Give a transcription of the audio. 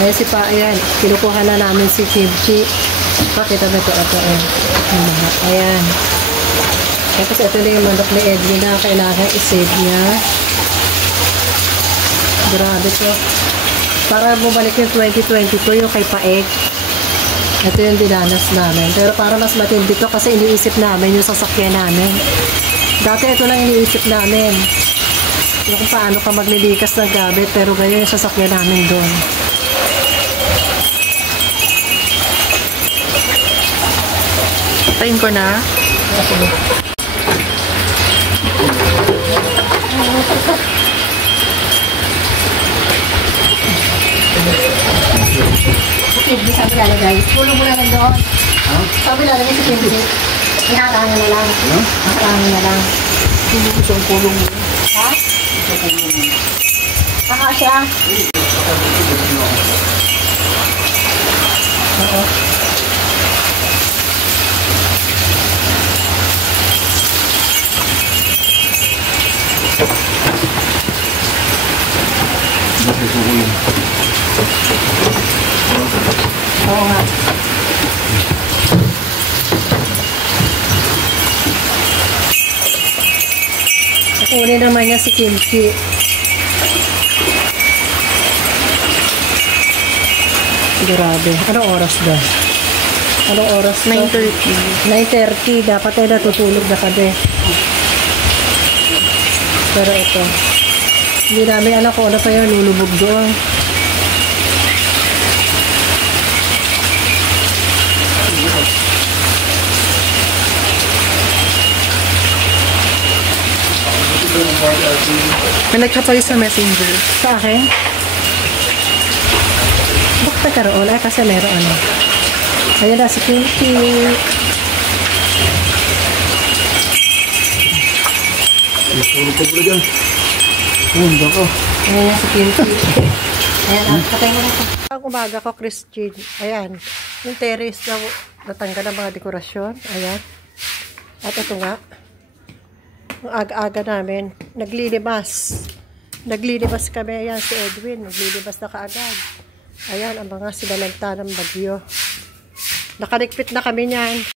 Ayan si pa, ayan. Kinukuha na namin si Kimchi. Pakita na ito. Ayan. Tapos ito na yung manok ni Edwin na kailangan i-save niya. Grabe to. Para bumalik yung 2022 yung kay Paek. Ito yung dinanas namin. Pero para mas matindi to kasi iniisip namin yung sasakyan namin. Dati ito lang iniisip namin. Yung kung paano ka maglilikas ng gamit. Pero ngayon yung sasakyan namin doon. Tayin ko na. Okay. Hindi sabi lalagay. Pulong mo na lang doon. Sabi lalagay si Kimchi. Inakarangin na lang. Nakarangin na lang. Hindi ko isang pulong mo. Ha? Isang pulong mo. Akasya? Oo. Bakit ko yun? Oo nga. Kunin naman niya si Kimchi. Grabe. Anong oras ba? Anong oras ba? 9:30. 9:30. Dapat ay natutulog na kami. Pero ito. Hindi namin alam kung ano pa yun. Lulubog doon. May nagkapali sa messenger. Sa akin? Bakit nagkaroon? Ay, kasi meron ano. Ayan na, si Kimchi. Tulog ka pala dyan. Hindi ako. Ayan na, si Kimchi. Ayan, patay mo na ito. Ang umaga ko, Christine. Ayan. Yung terrace na natanggal ng mga dekorasyon. Ayan. At ito nga. Ang aga-aga namin. Naglilibas. Naglilibas kami. Ayan, si Edwin. Naglilibas na kaagad. Ayan, ang mga sinalagta ng bagyo. Nakaligpit na kami niyan.